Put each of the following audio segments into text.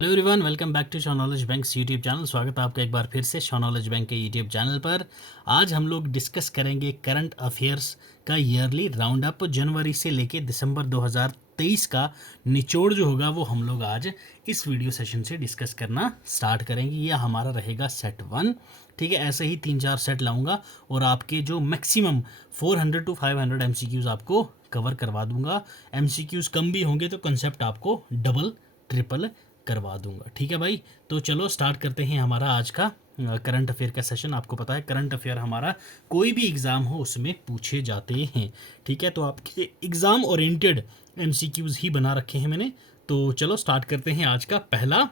Hello everyone, welcome back to knowledge bank YouTube channel. स्वागत है आपका एक बार फिर से नॉलेज बैंक के यूट्यूब चैनल पर। आज हम लोग डिस्कस करेंगे करंट अफेयर्स का ईयरली राउंड अप जनवरी से लेके दिसंबर 2023 का निचोड़ जो होगा वो हम लोग आज इस वीडियो सेशन से डिस्कस करना स्टार्ट करेंगे। यह हमारा रहेगा सेट 1। ठीक है, ऐसे ही 3-4 सेट लाऊंगा और आपके जो मैक्सिमम 400 to 500 एमसीक्यूज़ आपको कवर करवा दूंगा। एमसीक्यूज़ कम भी होंगे तो कंसेप्ट आपको डबल ट्रिपल करवा दूंगा। ठीक है भाई, तो चलो स्टार्ट करते हैं हमारा आज का करंट अफेयर का सेशन। आपको पता है करंट अफेयर हमारा कोई भी एग्ज़ाम हो उसमें पूछे जाते हैं। ठीक है, तो आपके एग्ज़ाम ओरिएंटेड एमसीक्यूज़ ही बना रखे हैं मैंने। तो चलो स्टार्ट करते हैं आज का पहला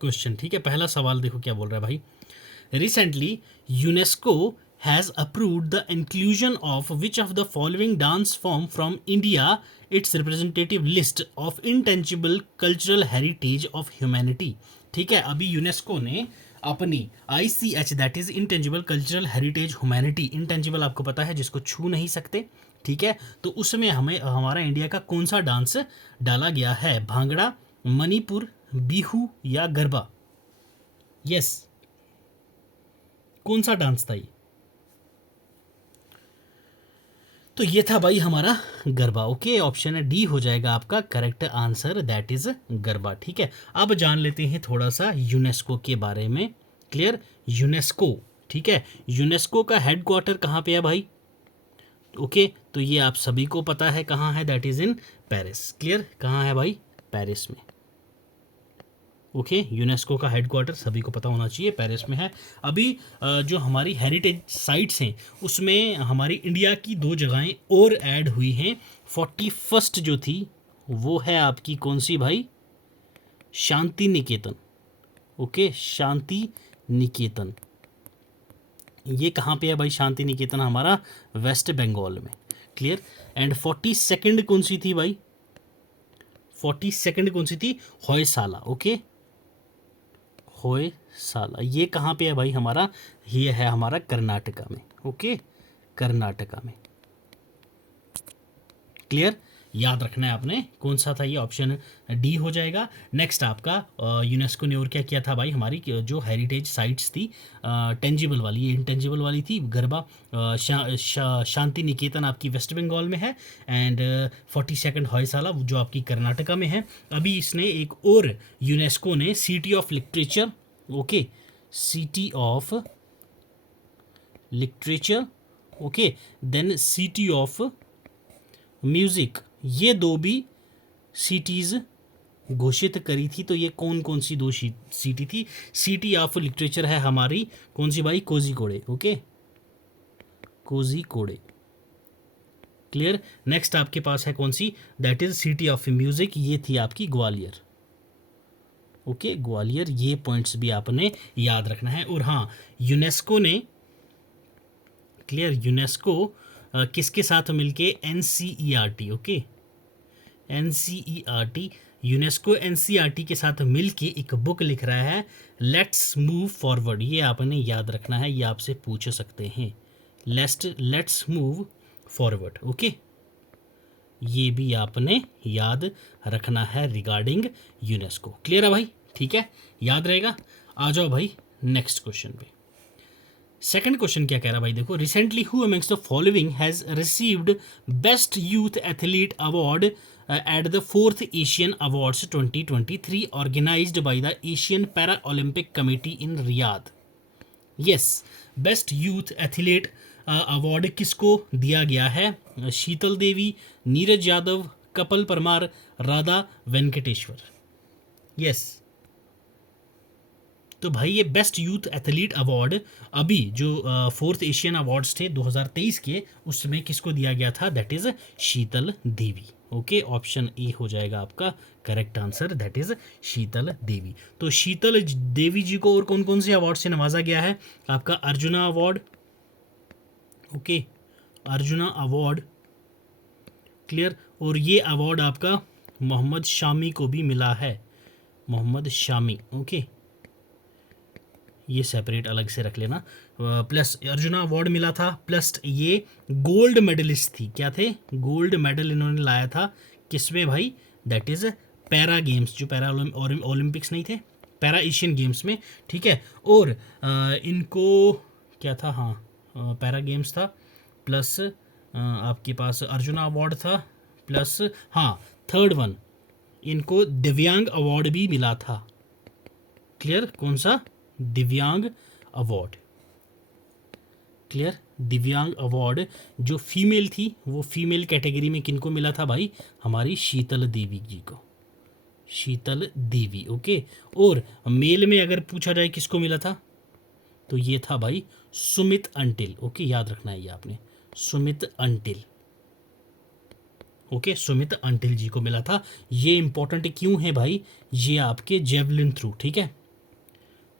क्वेश्चन। ठीक है, पहला सवाल देखो क्या बोल रहा है भाई। Recently UNESCO has approved the inclusion of which of the following dance form from India its representative list of intangible cultural heritage of humanity। ठीक है, अभी यूनेस्को ने अपनी ICH that is intangible cultural heritage humanity, intangible आपको पता है जिसको छू नहीं सकते। ठीक है, तो उसमें हमें हमारा इंडिया का कौन सा डांस डाला गया है? भांगड़ा, मणिपुर, बिहू या गरबा? यस, कौन सा डांस था ये? तो ये था भाई हमारा गरबा। ओके, ऑप्शन है डी हो जाएगा आपका correct answer, that is garba. ठीक है, अब जान लेते हैं थोड़ा सा यूनेस्को के बारे में। Clear, UNESCO. ठीक है, यूनेस्को का हेडक्वार्टर कहाँ पे है भाई? ओके, तो ये आप सभी को पता है कहाँ है, that is in Paris. Clear, कहाँ है भाई? पेरिस में। ओके, यूनेस्को का हेडक्वार्टर सभी को पता होना चाहिए, पेरिस में है। अभी जो हमारी हेरिटेज साइट्स हैं उसमें हमारी इंडिया की 2 जगहें और ऐड हुई हैं। 41st जो थी वो है आपकी कौन सी भाई? शांति निकेतन। ओके, शांति निकेतन। ये कहाँ पे है भाई शांति निकेतन? हमारा वेस्ट बंगाल में। क्लियर, एंड 42nd कौन सी थी भाई? 42nd कौन सी थी? होयसाला। ओके, होयसाला ये कहाँ पे है भाई हमारा? ये है हमारा कर्नाटका में। ओके, कर्नाटका में। क्लियर, याद रखना है आपने कौन सा था ये, ऑप्शन डी हो जाएगा। नेक्स्ट आपका यूनेस्को ने और क्या किया था भाई? हमारी जो हेरिटेज साइट्स थी टेंजिबल वाली, ये इंटेंजिबल वाली थी गरबा। शांति निकेतन आपकी वेस्ट बंगाल में है एंड 42nd होयसाला जो आपकी कर्नाटका में है। अभी इसने एक और यूनेस्को ने city of literature, okay, city of literature, okay, then city of music, ये 2 भी सिटीज़ घोषित करी थी। तो ये कौन कौन सी 2 सिटी थी? सिटी ऑफ लिटरेचर है हमारी कौन सी भाई? Kozhikode. Okay, Kozhikode. Clear, next आपके पास है कौन सी? That is city of music, ये थी आपकी ग्वालियर। ओके, ग्वालियर। ये पॉइंट्स भी आपने याद रखना है। और हाँ, यूनेस्को ने, क्लियर, यूनेस्को किसके साथ मिलके? NCERT। Okay, NCERT, UNESCO NCERT के साथ मिलके एक बुक लिख रहा है, लेट्स मूव फॉरवर्ड। ये आपने याद रखना है, ये आपसे पूछ सकते हैं। Let's move forward. ओके, ये भी आपने याद रखना है रिगार्डिंग यूनेस्को। क्लियर है भाई? ठीक है, याद रहेगा। आ जाओ भाई नेक्स्ट क्वेश्चन पे। सेकंड क्वेश्चन क्या कह रहा है भाई? देखो, recently who amongst the following has received best youth athlete award at the 4th Asian awards 2023 organised by the Asian para Olympic committee in Riyadh? Yes, best youth athlete award किसको दिया गया है? शीतल देवी, नीरज यादव, कपिल परमार, राधा वेंकटेश्वर। यस, तो भाई ये best youth athlete award अभी जो 4th Asian awards थे 2023 के, उसमें किसको दिया गया था? That is Sheetal Devi. Okay, option A हो जाएगा आपका करेक्ट आंसर, दैट इज शीतल देवी। तो शीतल देवी जी को और कौन कौन से अवार्ड से नवाजा गया है? आपका arjuna award, okay, arjuna award. Clear, और ये अवार्ड आपका मोहम्मद शामी को भी मिला है, मोहम्मद शामी। ओके, ये सेपरेट अलग से रख लेना। प्लस अर्जुना अवार्ड मिला था, प्लस ये गोल्ड मेडलिस्ट थी। क्या थे? गोल्ड मेडल इन्होंने लाया था किसमें भाई? दैट इज पैरा गेम्स, जो पैरा ओलंपिक्स नहीं थे, पैरा एशियन गेम्स में, ठीक है। और इनको क्या था, हाँ पैरा गेम्स था, प्लस आपके पास अर्जुना अवार्ड था, प्लस हाँ थर्ड वन, इनको दिव्यांग अवार्ड भी मिला था। क्लियर, कौन सा, दिव्यांग अवार्ड। क्लियर, दिव्यांग अवार्ड जो फीमेल थी, वो फीमेल कैटेगरी में किनको मिला था भाई, हमारी शीतल देवी जी को, शीतल देवी। ओके, और मेल में अगर पूछा जाए किसको मिला था, तो ये था भाई सुमित अंटिल। ओके, याद रखना है ये आपने, सुमित अंटिल। ओके, सुमित अंटिल जी को मिला था। ये इंपॉर्टेंट क्यों है भाई, ये आपके जेवलिन थ्रू, ठीक है,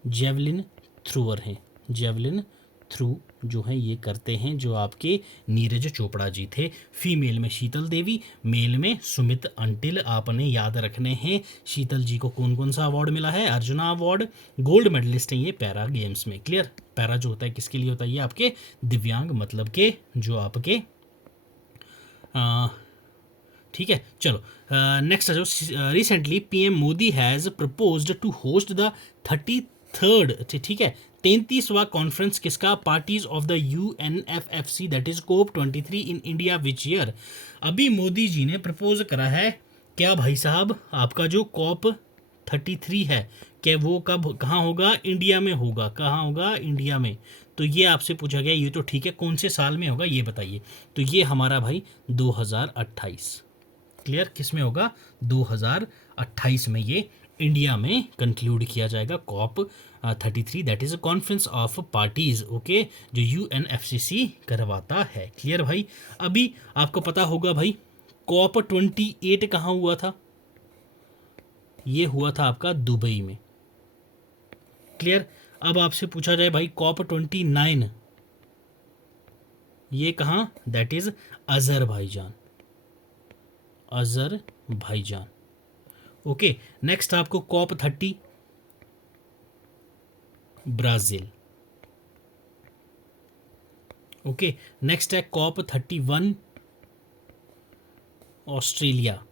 जेवलिन थ्रूअर हैं, जेवलिन थ्रू जो है ये करते हैं, जो आपके नीरज चोपड़ा जी थे। फीमेल में शीतल देवी, मेल में सुमित अंटिल। आपने याद रखने हैं शीतल जी को कौन कौन सा अवार्ड मिला है, अर्जुना अवार्ड, गोल्ड मेडलिस्ट हैं ये पैरा गेम्स में। क्लियर, पैरा जो होता है किसके लिए होता है, ये आपके दिव्यांग, मतलब के जो आपके ठीक है। चलो नेक्स्ट आ जाओ। Recently PM Modi has proposed to host the 33rd, ठीक है, 33वां कॉन्फ्रेंस किसका, parties of the UNFFC that is COP23 in India which year. अभी मोदी जी ने प्रपोज करा है क्या भाई साहब, आपका जो COP33 है, क्या वो कब कहाँ होगा, इंडिया में होगा। कहाँ होगा, इंडिया में। तो ये आपसे पूछा गया, ये तो ठीक है, कौन से साल में होगा ये बताइए। तो ये हमारा भाई 2028। क्लियर, किस में होगा, 2028 में ये इंडिया में कंक्लूड किया जाएगा COP33 that is conference of parties. Okay, जो UNFCC करवाता है। क्लियर भाई, अभी आपको पता होगा भाई COP28 कहाँ हुआ था, ये हुआ था आपका दुबई में। क्लियर, अब आपसे पूछा जाए भाई COP29 ये कहाँ, that is Azerbaijan, Azerbaijan. Okay, next आपको COP30 ब्राज़ील। ओके, नेक्स्ट है COP31 ऑस्ट्रेलिया।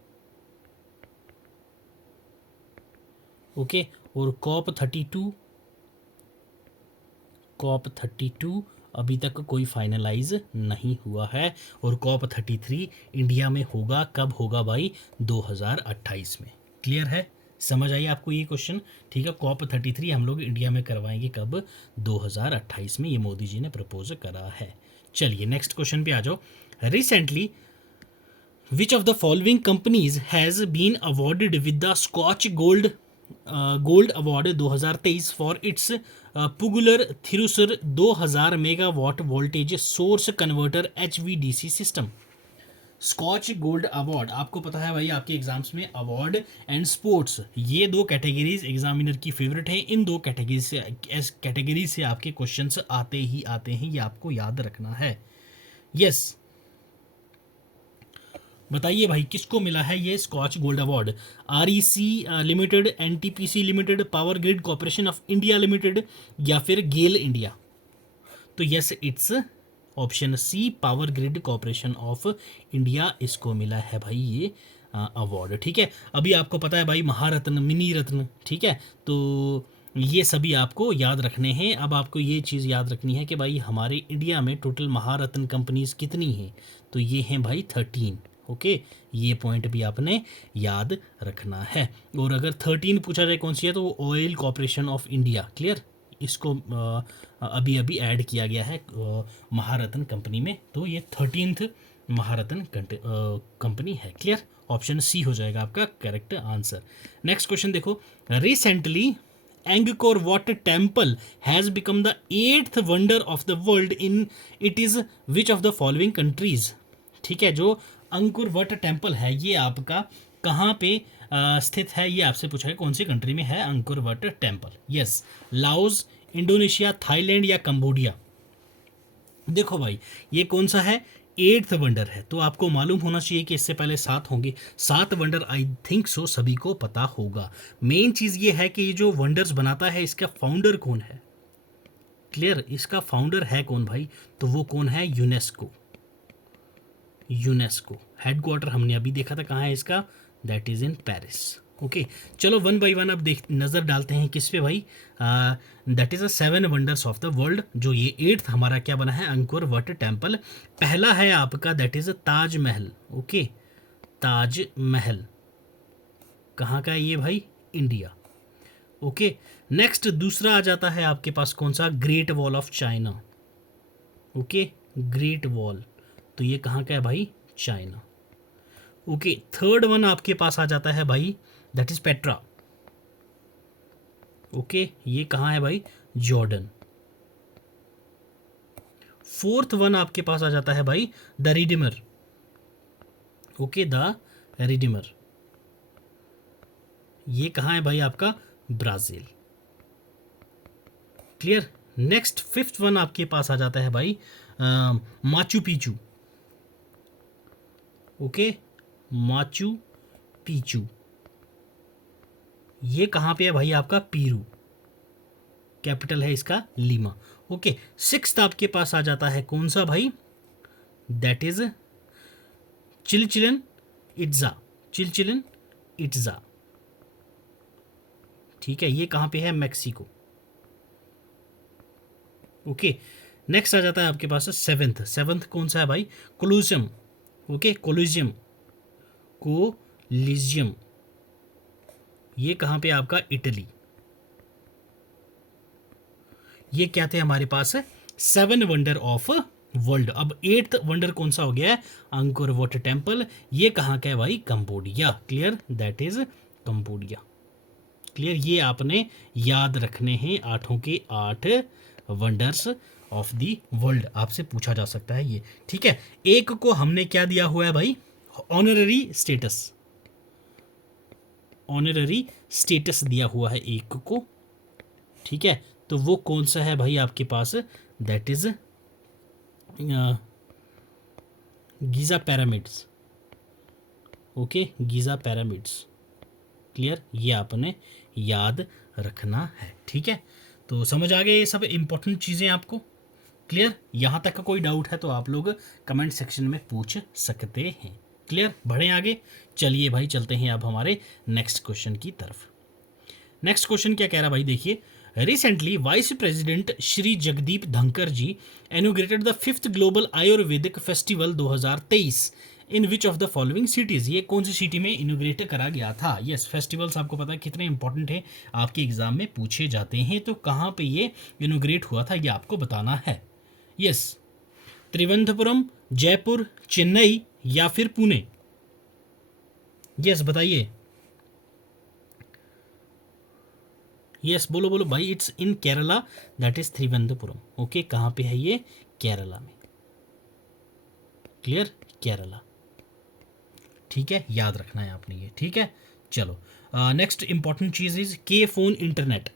ओके, और COP32 अभी तक कोई फाइनलाइज नहीं हुआ है। और COP33 इंडिया में होगा, कब होगा भाई, 2028 में। क्लियर है, समझ आई आपको ये क्वेश्चन, ठीक है। COP33 हम लोग इंडिया में करवाएंगे कब, 2028 में, ये मोदी जी ने प्रपोज करा है। चलिए नेक्स्ट क्वेश्चन पे आ जाओ। Recently which of the following companies has been awarded with the Scotch gold award 2023 for its Pugalur Thrissur 2000 megawatt voltage source converter HVDC system. Scotch gold award, आपको पता है भाई आपके एग्जाम्स में अवार्ड एंड स्पोर्ट्स, ये दो कैटेगरीज एग्जामिनर की favourite है। इन दो कैटेगरी से आपके क्वेश्चंस आते ही आते हैं, ये आपको याद रखना है। यस, बताइए भाई किसको मिला है ये Scotch gold award, REC limited, NTPC limited, power grid corporation of India limited, या फिर गेल इंडिया। तो yes, it's option C, power grid corporation of India, इसको मिला है भाई ये अवार्ड। ठीक है, अभी आपको पता है भाई महारत्न, मिनी रत्न, ठीक है, तो ये सभी आपको याद रखने हैं। अब आपको ये चीज़ याद रखनी है कि भाई हमारे इंडिया में टोटल महारत्न कंपनीज कितनी हैं, तो ये हैं भाई 13। ओके, ये पॉइंट भी आपने याद रखना है। और अगर 13 पूछा जाए कौन सी है, तो वो oil corporation of India. Clear, इसको अभी अभी ऐड किया गया है महारत्न कंपनी में, तो ये 13th महारत्न कंपनी है। क्लियर, ऑप्शन सी हो जाएगा आपका करेक्ट आंसर। नेक्स्ट क्वेश्चन देखो, recently Angkor Wat temple has become the 8th wonder of the world in it is which of the following countries. ठीक है, जो अंकुर वट टेम्पल है ये आपका कहाँ पे स्थित है, ये आपसे पूछा है कौन सी कंट्री में है Angkor Wat temple. Yes, Laos, Indonesia, Thailand या कंबोडिया। देखो भाई ये कौन सा है, 8th वंडर है, तो आपको मालूम होना चाहिए कि इससे पहले 7 होंगे। 7 वंडर आई थिंक सो सभी को पता होगा। मेन चीज़ ये है कि ये जो वंडर्स बनाता है इसका फाउंडर कौन है। क्लियर, इसका फाउंडर है कौन भाई, तो वो कौन है, यूनेस्को। यूनेस्को हेडक्वार्टर हमने अभी देखा था कहाँ है इसका, that is in Paris. Okay, चलो वन बाय वन अब देख नज़र डालते हैं किस पे भाई। That is a 7 wonders of the world, जो ये 8th हमारा क्या बना है, अंकोर वट टेम्पल। पहला है आपका that is Taj Mahal. Okay, Taj Mahal कहाँ का है ये भाई, इंडिया। ओके, नेक्स्ट दूसरा आ जाता है आपके पास कौन सा, great wall of China. Okay, great wall, तो ये कहाँ का है भाई, चाइना। ओके, थर्ड वन आपके पास आ जाता है भाई, दैट इज पेट्रा। ओके, ये कहाँ है भाई, जॉर्डन। फोर्थ वन आपके पास आ जाता है भाई, the Redeemer. Okay, the Redeemer, ये कहाँ है भाई आपका, Brazil. Clear. Next fifth one आपके पास आ जाता है भाई, Machu Picchu. Okay, Machu Picchu, ये कहाँ पे है भाई आपका, पीरू। कैपिटल है इसका लीमा। ओके, सिक्स्थ आपके पास आ जाता है कौन सा भाई, दैट इज चिलचिलन इट्जा। चिलचिलन इट्जा, ठीक है, ये कहाँ पे है, मैक्सिको। ओके, नेक्स्ट आ जाता है आपके पास सेवेंथ। सेवेंथ कौन सा है भाई, कोलोजियम। ओके, कोलोजियम, कोलिजियम, ये कहाँ पे आपका, इटली। ये क्या थे हमारे पास, 7 वंडर ऑफ वर्ल्ड। अब 8th वंडर कौन सा हो गया है, अंकोर वॉट टेम्पल, ये कहाँ का है भाई, Cambodia. Clear, that is Cambodia. Clear, ये आपने याद रखने हैं, 8 के 8 वंडर्स ऑफ दी वर्ल्ड, आपसे पूछा जा सकता है ये। ठीक है, एक को हमने क्या दिया हुआ है भाई, ऑनररी स्टेटस। ऑनररी स्टेटस दिया हुआ है एक को, ठीक है, तो वो कौन सा है भाई आपके पास, that is Giza pyramids. Okay, Giza pyramids. Clear, ये आपने याद रखना है। ठीक है, तो समझ आ गया ये सब इंपॉर्टेंट चीज़ें आपको। क्लियर, यहाँ तक का कोई डाउट है तो आप लोग कमेंट सेक्शन में पूछ सकते हैं। क्लियर, बढ़े आगे, चलिए भाई चलते हैं अब हमारे नेक्स्ट क्वेश्चन की तरफ। नेक्स्ट क्वेश्चन क्या कह रहा भाई, देखिए, recently vice president Shri Jagdeep Dhankhar ji inaugurated the 5th global Ayurvedic festival 2023 in which of the following cities. ये कौन सी सिटी में इनोग्रेट करा गया था। यस, फेस्टिवल्स आपको पता है कितने इंपॉर्टेंट है, आपके एग्जाम में पूछे जाते हैं, तो कहाँ पे ये इनोग्रेट हुआ था ये आपको बताना है। यस, त्रिवेंद्रपुरम, जयपुर, चेन्नई या फिर पुणे। यस, बताइए। यस, बोलो बोलो भाई, it's in Kerala, that is Trivendrapuram. Okay, कहाँ पे है ये, केरला में। क्लियर, केरला। ठीक है, याद रखना है आपने ये। ठीक है, चलो नेक्स्ट इंपॉर्टेंट चीज़ इज के फोन इंटरनेट।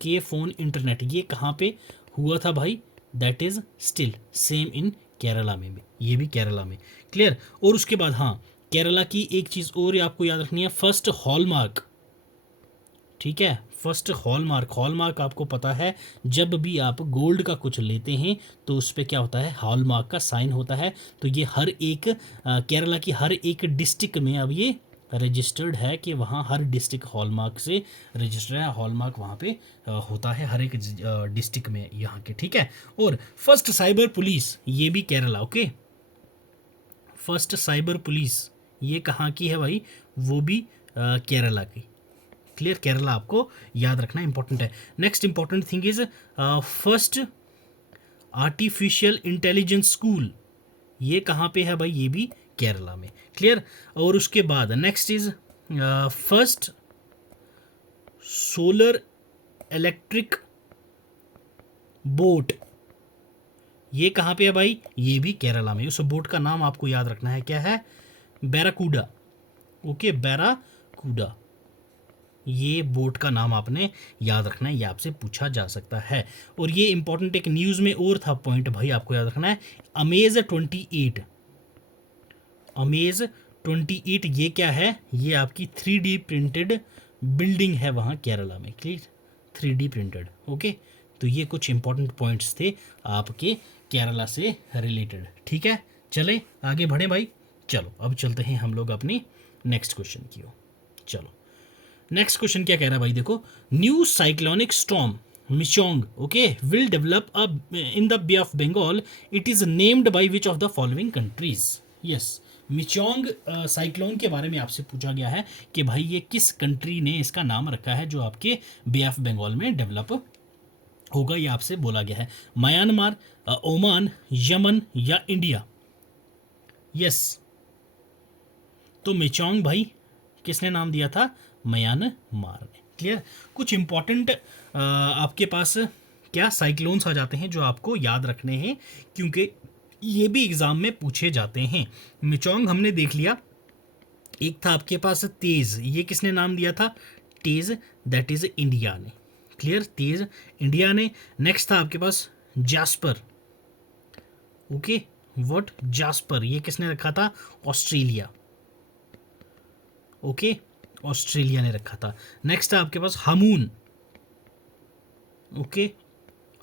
के फोन इंटरनेट, ये कहाँ पे हुआ था भाई, that is still same in Kerala में भी, ये भी केरला में। क्लियर, और उसके बाद हाँ, केरला की एक चीज़ और आपको याद रखनी है, फर्स्ट हॉलमार्क। ठीक है, फर्स्ट हॉलमार्क। हॉलमार्क आपको पता है, जब भी आप गोल्ड का कुछ लेते हैं तो उस पर क्या होता है, हॉलमार्क का साइन होता है। तो ये हर एक केरला की हर एक डिस्ट्रिक्ट में अब ये रजिस्टर्ड है कि वहाँ हर डिस्ट्रिक्ट हॉलमार्क से रजिस्टर्ड है। हॉलमार्क वहाँ पे होता है हर एक डिस्ट्रिक्ट में यहाँ के। ठीक है, और फर्स्ट साइबर पुलिस, ये भी Kerala. Okay, first cyber police ये कहाँ की है भाई, वो भी केरला की। क्लियर, केरला आपको याद रखना इंपॉर्टेंट है। Next important thing is first artificial intelligence school, ये कहाँ पे है भाई, ये भी केरला में। क्लियर, और उसके बाद next is first solar electric boat, ये कहाँ पे है भाई, ये भी केरला में। उस बोट का नाम आपको याद रखना है, क्या है, बैराकूडा। ओके, बैराकूडा, ये बोट का नाम आपने याद रखना है, ये आपसे पूछा जा सकता है। और ये इंपॉर्टेंट एक न्यूज़ में और था पॉइंट भाई, आपको याद रखना है, अमेज 28। अमेज 28 ये क्या है, ये आपकी 3D प्रिंटेड बिल्डिंग है वहाँ केरला में। Clear, 3D printed. ओके, तो ये कुछ इंपॉर्टेंट पॉइंट्स थे आपके केरला से रिलेटेड। ठीक है, चले आगे बढ़े भाई। चलो अब चलते हैं हम लोग अपनी नेक्स्ट क्वेश्चन की ओर। चलो नेक्स्ट क्वेश्चन क्या कह रहा है भाई, देखो new cyclonic storm Michaung okay will develop in the bay of Bengal, it is named by which of the following countries. Yes, Michaung cyclone के बारे में आपसे पूछा गया है कि भाई ये किस कंट्री ने इसका नाम रखा है जो आपके बे ऑफ बंगाल में डेवलप होगा, ये आपसे बोला गया है। म्यांमार, ओमान, यमन या इंडिया। यस, तो मिचोंग भाई किसने नाम दिया था, म्यांमार ने। क्लियर, कुछ इंपॉर्टेंट आपके पास क्या साइक्लोन्स आ जाते हैं जो आपको याद रखने हैं क्योंकि ये भी एग्जाम में पूछे जाते हैं। मिचोंग हमने देख लिया, एक था आपके पास तेज, ये किसने नाम दिया था, तेज, दैट इज इंडिया ने। क्लियर, तेज इंडिया ने। नेक्स्ट था आपके पास जैस्पर, ओके व्हाट, जैस्पर ये किसने रखा था, ऑस्ट्रेलिया, ओके ऑस्ट्रेलिया ने रखा था। नेक्स्ट है आपके पास हमून, ओके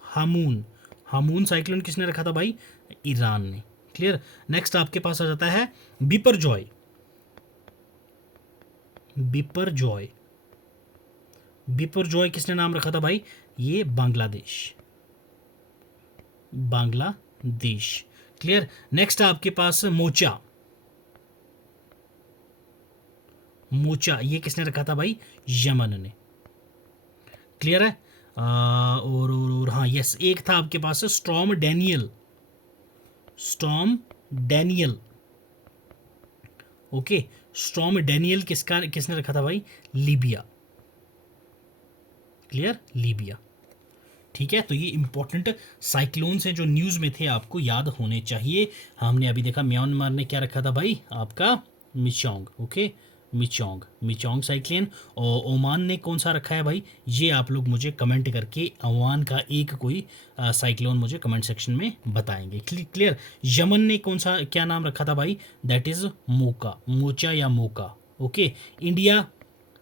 हमून, हमून साइक्लोन किसने रखा था भाई, ईरान ने। क्लियर, नेक्स्ट आपके पास आ जाता है बिपरजॉय, बिपरजॉय, बिपरजॉय किसने नाम रखा था भाई, ये बांग्लादेश, बांग्लादेश। क्लियर, नेक्स्ट है आपके पास मोचा, मोचा ये किसने रखा था भाई, यमन ने। क्लियर है, और हाँ यस, एक था आपके पास storm Daniel, storm Daniel, okay storm Daniel किसने रखा था भाई, लीबिया। Clear, Libya. ठीक है, तो ये इंपॉर्टेंट साइक्लोन्स हैं जो न्यूज़ में थे, आपको याद होने चाहिए। हमने अभी देखा म्यांमार ने क्या रखा था भाई आपका, मिचोंग, ओके मिचोंग, मिचोंग साइक्लोन। और ओमान ने कौन सा रखा है भाई, ये आप लोग मुझे कमेंट करके ओमान का एक कोई साइक्लोन मुझे कमेंट सेक्शन में बताएंगे। क्लियर, यमन ने कौन सा क्या नाम रखा था भाई, दैट इज मोका, मोचा या Mocha, okay. India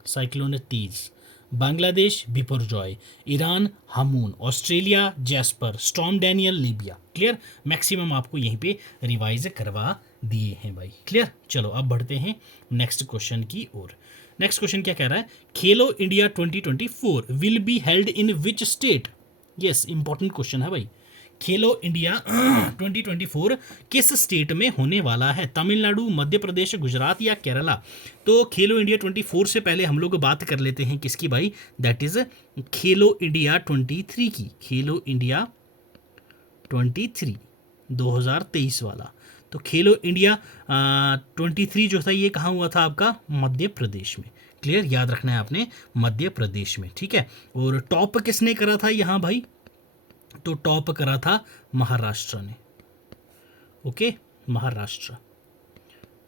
cyclone Tej, Bangladesh Biparjoy, Iran Hamoon, Australia Jasper, storm Daniel, Libya. Clear, maximum आपको यहीं पे रिवाइज करवा दिए हैं भाई। क्लियर, चलो अब बढ़ते हैं नेक्स्ट क्वेश्चन की ओर। नेक्स्ट क्वेश्चन क्या कह रहा है, खेलो India 2024 will be held in which state. Yes, important question है भाई, खेलो इंडिया 2024 किस स्टेट में होने वाला है, तमिलनाडु, मध्य प्रदेश, गुजरात या केरला। तो खेलो इंडिया 24 से पहले हम लोग बात कर लेते हैं किसकी भाई, दैट इज खेलो इंडिया 23 की, खेलो इंडिया 23 2023 वाला। तो खेलो इंडिया 23 जो था ये कहाँ हुआ था आपका, मध्य प्रदेश में। क्लियर, याद रखना है आपने, मध्य प्रदेश में। ठीक है, और टॉप किसने करा था यहाँ भाई, तो टॉप करा था महाराष्ट्र ने, ओके महाराष्ट्र।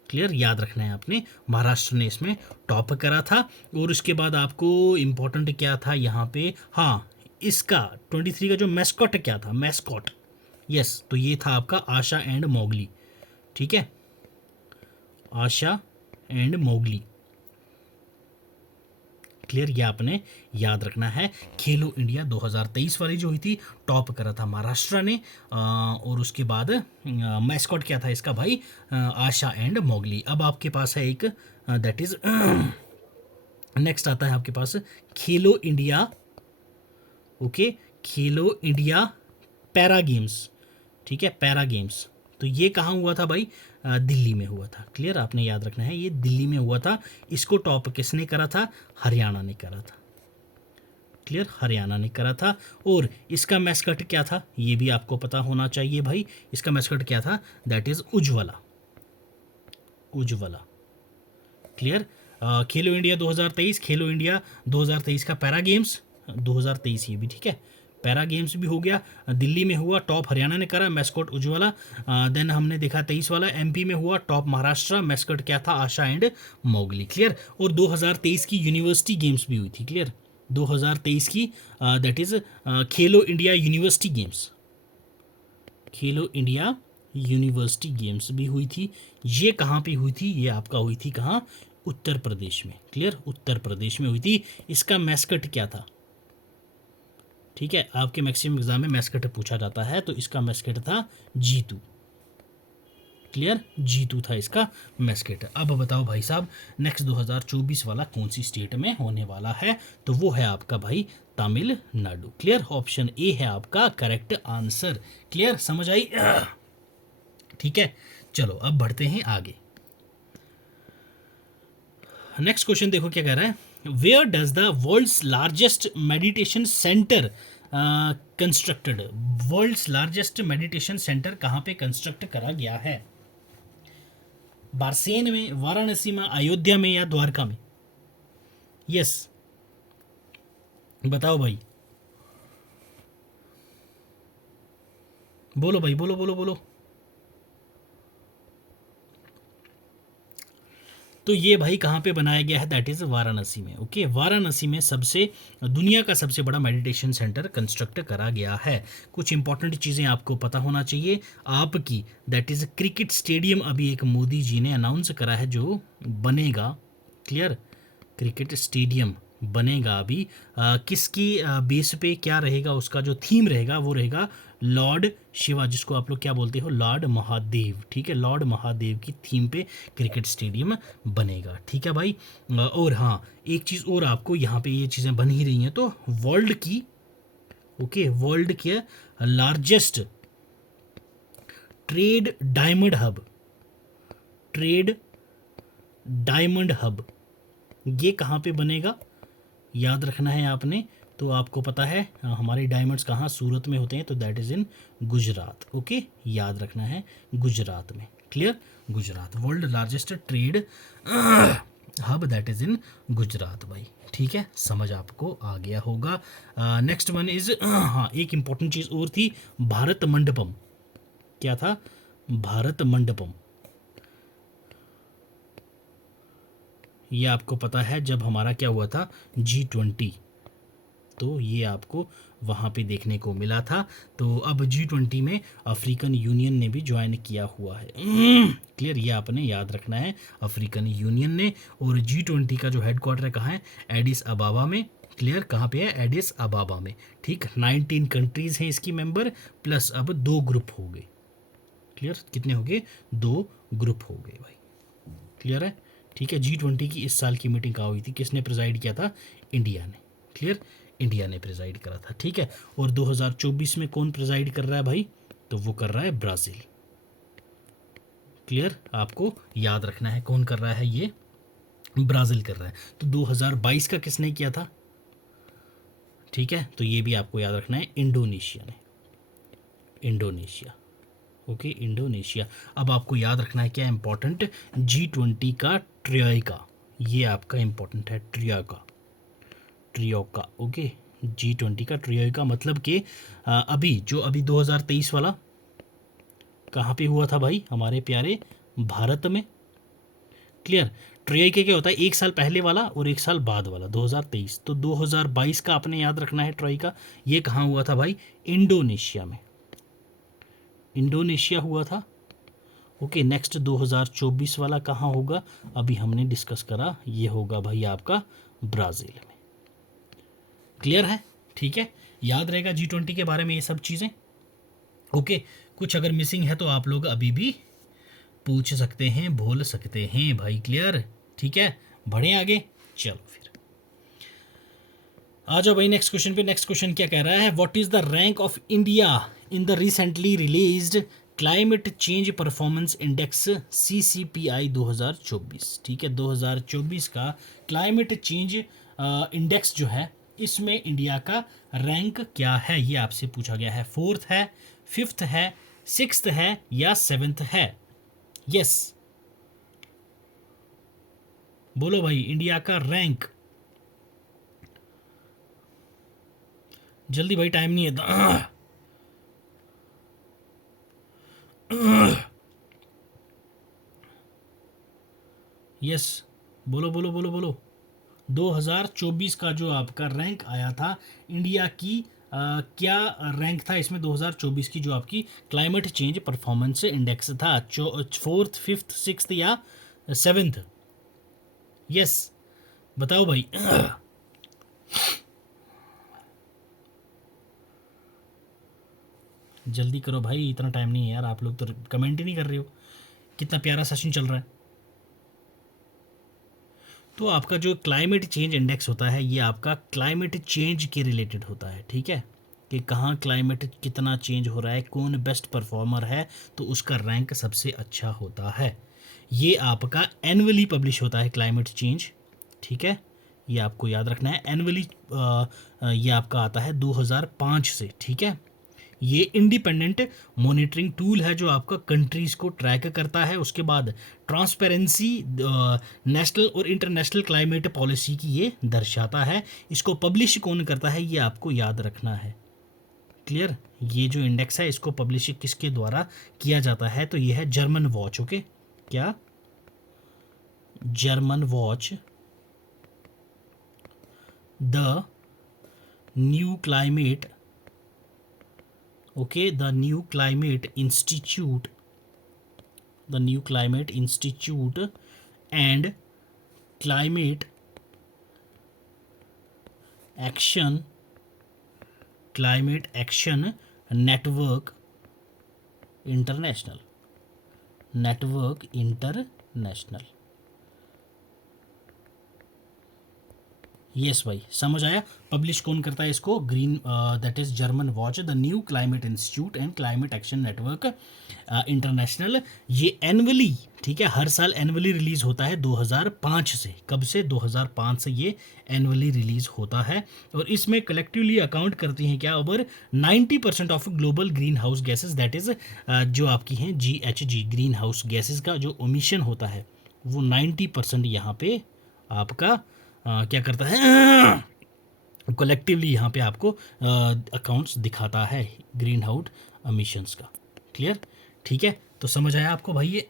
क्लियर, याद रखना है आपने, महाराष्ट्र ने इसमें टॉप करा था। और उसके बाद आपको इंपॉर्टेंट क्या था यहाँ पे, हाँ इसका 23 का जो मैस्कॉट क्या था, मैस्कॉट, यस तो ये था आपका आशा एंड मोगली। ठीक है, आशा एंड मोगली। क्लियर, ये आपने याद रखना है। खेलो इंडिया 2023 वाली जो हुई थी टॉप करा था महाराष्ट्र ने, और उसके बाद मैस्कॉट क्या था इसका भाई, आशा एंड मोगली। अब आपके पास है एक दैट इज नेक्स्ट आता है आपके पास खेलो इंडिया, ओके खेलो इंडिया पैरा गेम्स। ठीक है, पैरा गेम्स, तो ये कहाँ हुआ था भाई, दिल्ली में हुआ था। क्लियर, आपने याद रखना है ये दिल्ली में हुआ था। इसको टॉप किसने करा था, हरियाणा ने करा था। क्लियर, हरियाणा ने करा था। और इसका मैस्कट क्या था, ये भी आपको पता होना चाहिए भाई, इसका मैस्कट क्या था, that is Ujjwala, Ujjwala. Clear, Khelo India 2023, Khelo India 2023 का पैरा गेम्स 2023 ये भी ठीक है, पैरा गेम्स भी हो गया, दिल्ली में हुआ, टॉप हरियाणा ने करा, मैस्कॉट उज्ज्वला। देन हमने देखा 23 वाला एमपी में हुआ, टॉप महाराष्ट्र, मैस्कॉट क्या था, आशा एंड मोगली। क्लियर, और 2023 की यूनिवर्सिटी गेम्स भी हुई थी। क्लियर, 2023 की that is Khelo India university games, Khelo India university games भी हुई थी। ये कहाँ पे हुई थी, ये आपका हुई थी कहाँ, उत्तर प्रदेश में। क्लियर, उत्तर प्रदेश में हुई थी। इसका मैस्कट क्या था, ठीक है, आपके मैक्सिमम एग्जाम में मैस्कट पूछा जाता है, तो इसका मैस्कट था जीतू। क्लियर, जीतू था इसका मैस्केट। अब बताओ भाई साहब, नेक्स्ट 2024 वाला कौन सी स्टेट में होने वाला है? तो वो है आपका भाई तमिलनाडु। क्लियर, ऑप्शन ए है आपका करेक्ट आंसर। क्लियर, समझ आई? ठीक है, चलो अब बढ़ते हैं आगे। नेक्स्ट क्वेश्चन देखो क्या कह रहा है। Where does the world's largest meditation centre constructed? World's largest meditation centre कहाँ पे कंस्ट्रक्ट करा गया है? बारसेन में, वाराणसी में, अयोध्या में या द्वारका में? यस, बताओ भाई, बोलो भाई, बोलो बोलो बोलो। तो ये भाई कहाँ पे बनाया गया है? दैट इज़ वाराणसी में। ओके, वाराणसी में सबसे दुनिया का सबसे बड़ा मेडिटेशन सेंटर कंस्ट्रक्ट करा गया है। कुछ इंपॉर्टेंट चीज़ें आपको पता होना चाहिए आपकी, दैट इज़ क्रिकेट स्टेडियम अभी एक मोदी जी ने अनाउंस करा है जो बनेगा। क्लियर, क्रिकेट स्टेडियम बनेगा अभी किसकी बेस पे, क्या रहेगा उसका जो थीम रहेगा? वो रहेगा लॉर्ड शिवा, जिसको आप लोग क्या बोलते हो? लॉर्ड महादेव। ठीक है, लॉर्ड महादेव की थीम पे क्रिकेट स्टेडियम बनेगा। ठीक है भाई। और हाँ, एक चीज़ और आपको यहाँ पे ये चीज़ें बन ही रही हैं तो वर्ल्ड की, ओके, वर्ल्ड के largest trade diamond hub, trade diamond hub, ये कहाँ पे बनेगा? याद रखना है आपने। तो आपको पता है हमारे डायमंड्स कहाँ सूरत में होते हैं, तो that is in Gujarat. Okay, याद रखना है गुजरात में। Clear, Gujarat world largest trade hub, that is in Gujarat भाई। ठीक है, समझ आपको आ गया होगा। नेक्स्ट वन इज़, हाँ, एक इंपॉर्टेंट चीज़ और थी, भारत मंडपम। क्या था? भारत मंडपम। ये आपको पता है जब हमारा क्या हुआ था, G20, तो ये आपको वहाँ पे देखने को मिला था। तो अब G20 में अफ्रीकन यूनियन ने भी ज्वाइन किया हुआ है। क्लियर, ये आपने याद रखना है, अफ्रीकन यूनियन ने। और G20 का जो हेडक्वार्टर है कहाँ है? एडिस अबाबा में। क्लियर, कहाँ पे है? एडिस अबाबा में। ठीक, 19 कंट्रीज़ हैं इसकी मेंबर, प्लस अब 2 ग्रुप हो गए। क्लियर, कितने हो गए? 2 ग्रुप हो गए भाई। क्लियर है? ठीक है, G20 की इस साल की मीटिंग कहाँ हुई थी? किसने प्रिजाइड किया था? इंडिया ने। क्लियर, इंडिया ने प्रिजाइड करा था। ठीक है, और 2024 में कौन प्रिजाइड कर रहा है भाई? तो वो कर रहा है ब्राज़ील। क्लियर, आपको याद रखना है कौन कर रहा है, ये ब्राज़ील कर रहा है। तो 2022 का किसने किया था? ठीक है, तो ये भी आपको याद रखना है, इंडोनेशिया ने। Indonesia, okay, Indonesia. अब आपको याद रखना है क्या इंपॉर्टेंट? G20 का ट्रियोका, ये आपका इंपॉर्टेंट है, ट्रियोका, ट्रियोका। ओके, G20 का ट्रियोका मतलब कि अभी 2023 वाला कहाँ पे हुआ था भाई? हमारे प्यारे भारत में। क्लियर, ट्रियोका क्या होता है? एक साल पहले वाला और एक साल बाद वाला, 2023। तो 2022 का आपने याद रखना है ट्रियोका, ये कहाँ हुआ था भाई? इंडोनेशिया में। इंडोनेशिया हुआ था। ओके, नेक्स्ट 2024 वाला कहाँ होगा? अभी हमने डिस्कस करा, ये होगा भाई आपका ब्राज़ील में। क्लियर है? ठीक है, याद रहेगा G20 के बारे में ये सब चीज़ें। ओके, कुछ अगर मिसिंग है तो आप लोग अभी भी पूछ सकते हैं, बोल सकते हैं भाई। क्लियर, ठीक है, बढ़े आगे। चलो फिर आ जाओ भाई नेक्स्ट क्वेश्चन पे। नेक्स्ट क्वेश्चन क्या कह रहा है? What is the rank of India in the recently released climate change performance index CCPI 2024? ठीक है, 2024 का क्लाइमेट चेंज इंडेक्स जो है, इसमें इंडिया का रैंक क्या है? ये आपसे पूछा गया है। 4th है, 5th है, 6th है या 7th है? यस, बोलो भाई, इंडिया का रैंक, जल्दी भाई, टाइम नहीं है। यस, बोलो बोलो बोलो बोलो। 2024 का जो आपका रैंक आया था इंडिया की, क्या रैंक था इसमें? 2024 की जो आपकी क्लाइमेट चेंज परफॉर्मेंस इंडेक्स था, 4th, 5th, 6th या 7th? यस, बताओ भाई। जल्दी करो भाई, इतना टाइम नहीं है यार, आप लोग तो कमेंट ही नहीं कर रहे हो। कितना प्यारा सेशन चल रहा है। तो आपका जो क्लाइमेट चेंज इंडेक्स होता है ये आपका क्लाइमेट चेंज के रिलेटेड होता है, ठीक है, कि कहाँ क्लाइमेट कितना चेंज हो रहा है, कौन बेस्ट परफॉर्मर है, तो उसका रैंक सबसे अच्छा होता है। ये आपका एनुअली पब्लिश होता है क्लाइमेट चेंज, ठीक है, ये आपको याद रखना है। एनुअली ये आपका आता है 2005 से, ठीक है। ये इंडिपेंडेंट मॉनिटरिंग टूल है जो आपका कंट्रीज़ को ट्रैक करता है। उसके बाद ट्रांसपेरेंसी नेशनल और इंटरनेशनल क्लाइमेट पॉलिसी की ये दर्शाता है। इसको पब्लिश कौन करता है ये आपको याद रखना है, क्लियर। ये जो इंडेक्स है इसको पब्लिश किसके द्वारा किया जाता है, तो ये है जर्मन वॉच। ओके, क्या German watch, the new climate, okay, the new climate institute, the new climate institute and climate action, climate action network international, network international. Yes भाई, समझ आया। पब्लिश कौन करता है इसको, green, that is German watch, the new climate institute and climate action network international. ये annually, ठीक है, हर साल एनुअली रिलीज होता है 2005 से। कब से, 2005 से ये एनुअली रिलीज होता है। और इसमें कलेक्टिवली अकाउंट करती हैं क्या, over 90% of global green house gases, that is जो आपकी हैं GHG, ग्रीन हाउस गैसेज का जो ओमिशन होता है वो 90% यहाँ पे आपका क्या करता है, कलेक्टिवली यहाँ पे आपको अकाउंट्स दिखाता है ग्रीन हाउस एमिशंस का, क्लियर, ठीक है। तो समझ आया आपको भाई ये।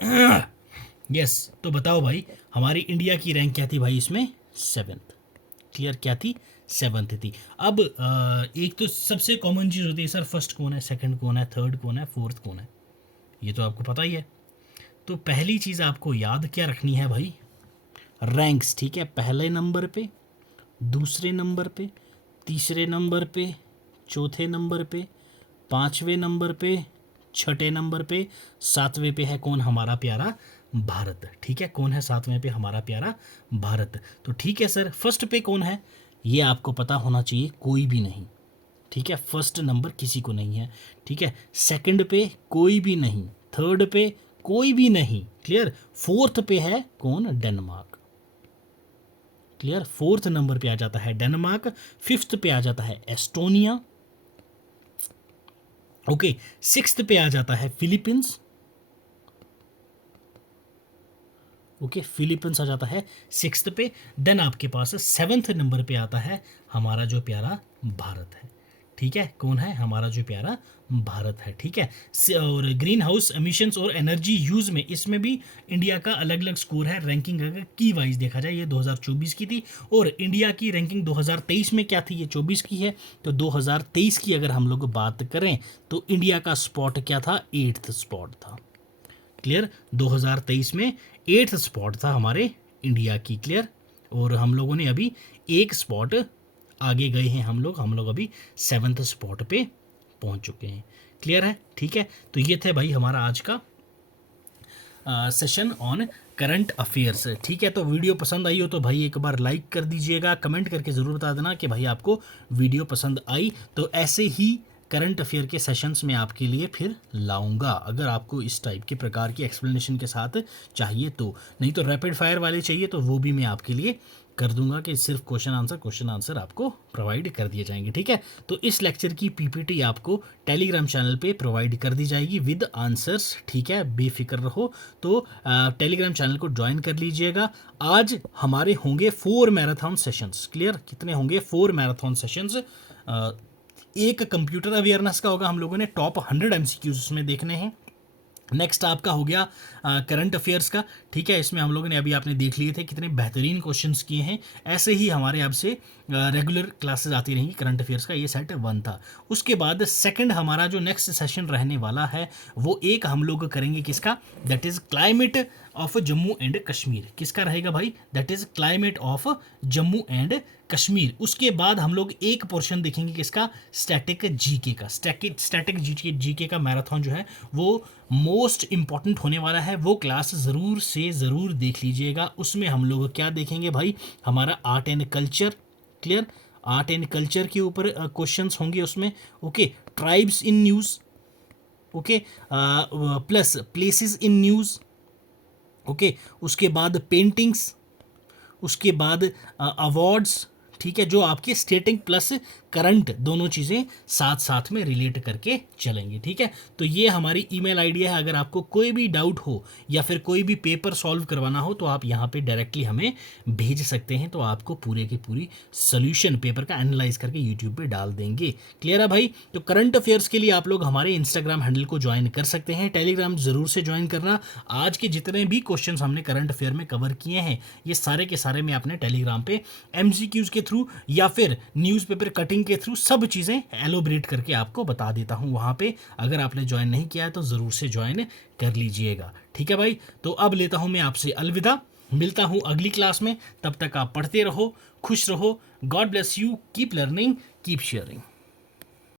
यस, तो बताओ भाई हमारी इंडिया की रैंक क्या थी भाई इसमें, 7th, क्लियर, क्या थी, 7th थी। अब एक तो सबसे कॉमन चीज़ होती है सर, फर्स्ट कौन है, सेकंड कौन है, थर्ड कौन है, फोर्थ कौन है, ये तो आपको पता ही है। तो पहली चीज़ आपको याद क्या रखनी है भाई, रैंक्स, ठीक है, पहले नंबर पे, दूसरे नंबर पे, तीसरे नंबर पे, चौथे नंबर पे, पाँचवें नंबर पे, छठे नंबर पे, सातवें पे है कौन, हमारा प्यारा भारत, ठीक है। कौन है सातवें पे, हमारा प्यारा भारत। तो ठीक है सर, फर्स्ट पे कौन है ये आपको पता होना चाहिए, कोई भी नहीं, ठीक है, फर्स्ट नंबर किसी को नहीं है, ठीक है। सेकंड पे कोई भी नहीं, थर्ड पे कोई भी नहीं, क्लियर। फोर्थ पे है कौन, डेनमार्क, क्लियर, फोर्थ नंबर पे आ जाता है डेनमार्क। फिफ्थ पे आ जाता है एस्टोनिया, ओके। सिक्स्थ पे आ जाता है फिलीपींस, ओके, फिलीपींस आ जाता है सिक्स्थ पे। देन आपके पास 7th नंबर पे आता है हमारा जो प्यारा भारत है, ठीक है। कौन है, हमारा जो प्यारा भारत है, ठीक है। और ग्रीन हाउस एमिशंस और एनर्जी यूज़ में इसमें भी इंडिया का अलग अलग स्कोर है। रैंकिंग अगर की वाइज देखा जाए ये 2024 की थी, और इंडिया की रैंकिंग 2023 में क्या थी, ये 24 की है। तो 2023 की अगर हम लोग बात करें तो इंडिया का स्पॉट क्या था, 8th स्पॉट था, क्लियर। 2023 में 8th स्पॉट था हमारे इंडिया की, क्लियर। और हम लोगों ने अभी एक स्पॉट आगे गए हैं, हम लोग अभी 7th स्पॉट पे पहुंच चुके हैं, क्लियर है, ठीक है। तो ये थे भाई हमारा आज का सेशन ऑन करंट अफेयर्स, ठीक है। तो वीडियो पसंद आई हो तो भाई एक बार लाइक कर दीजिएगा, कमेंट करके ज़रूर बता देना कि भाई आपको वीडियो पसंद आई। तो ऐसे ही करंट अफेयर के सेशंस में आपके लिए फिर लाऊंगा, अगर आपको इस टाइप के प्रकार की एक्सप्लेनेशन के साथ चाहिए तो। नहीं तो रैपिड फायर वाले चाहिए तो वो भी मैं आपके लिए कर दूंगा कि सिर्फ क्वेश्चन आंसर आपको प्रोवाइड कर दिए जाएंगे, ठीक है। तो इस लेक्चर की पीपीटी आपको टेलीग्राम चैनल पे प्रोवाइड कर दी जाएगी विद आंसर्स, ठीक है, बेफिक्र रहो। तो टेलीग्राम चैनल को ज्वाइन कर लीजिएगा। आज हमारे होंगे 4 मैराथन सेशंस, क्लियर, कितने होंगे, 4 मैराथन सेशंस। एक कंप्यूटर अवेयरनेस का होगा, हम लोगों ने टॉप 100 MCQs उसमें देखने हैं। नेक्स्ट आपका हो गया करंट अफेयर्स का, ठीक है। इसमें हम लोगों ने अभी आपने देख लिए थे कितने बेहतरीन क्वेश्चंस किए हैं। ऐसे ही हमारे अब से रेगुलर क्लासेस आती रहेंगी करंट अफेयर्स का, ये सेट 1 था। उसके बाद सेकंड हमारा जो नेक्स्ट सेशन रहने वाला है वो एक हम लोग करेंगे किसका, that is climate of Jammu and Kashmir. किसका रहेगा भाई? That is climate of Jammu and Kashmir. उसके बाद हम लोग एक पोर्शन देखेंगे किसका? स्टैटिक जीके का। स्टैटिक जीके का मैराथन जो है वो मोस्ट इंपॉर्टेंट होने वाला है, वो क्लास ज़रूर से ज़रूर देख लीजिएगा। उसमें हम लोग क्या देखेंगे भाई? हमारा art and culture, clear, art and culture के ऊपर क्वेश्चंस होंगे उसमें। Okay, tribes in news, okay, plus places in news, okay, उसके बाद पेंटिंग्स, उसके बाद अवार्ड्स, ठीक है, जो आपके स्टेटिंग प्लस करंट दोनों चीज़ें साथ साथ में रिलेट करके चलेंगी, ठीक है। तो ये हमारी ईमेल आईडी है। अगर आपको कोई भी डाउट हो या फिर कोई भी पेपर सॉल्व करवाना हो तो आप यहाँ पे डायरेक्टली हमें भेज सकते हैं, तो आपको पूरे की पूरी सोल्यूशन पेपर का एनालाइज करके यूट्यूब पे डाल देंगे। क्लियर है भाई? तो करंट अफेयर्स के लिए आप लोग हमारे इंस्टाग्राम हैंडल को ज्वाइन कर सकते हैं, टेलीग्राम जरूर से ज्वाइन करना। आज के जितने भी क्वेश्चन हमने करंट अफेयर में कवर किए हैं ये सारे के सारे मैं अपने टेलीग्राम पे MCQs के थ्रू या फिर न्यूज़पेपर कटिंग के थ्रू सब चीज़ें एलोबरेट करके आपको बता देता हूँ वहाँ पे। अगर आपने ज्वाइन नहीं किया है तो ज़रूर से ज्वाइन कर लीजिएगा, ठीक है भाई। तो अब लेता हूँ मैं आपसे अलविदा, मिलता हूँ अगली क्लास में। तब तक आप पढ़ते रहो, खुश रहो। God bless you, keep learning, keep sharing.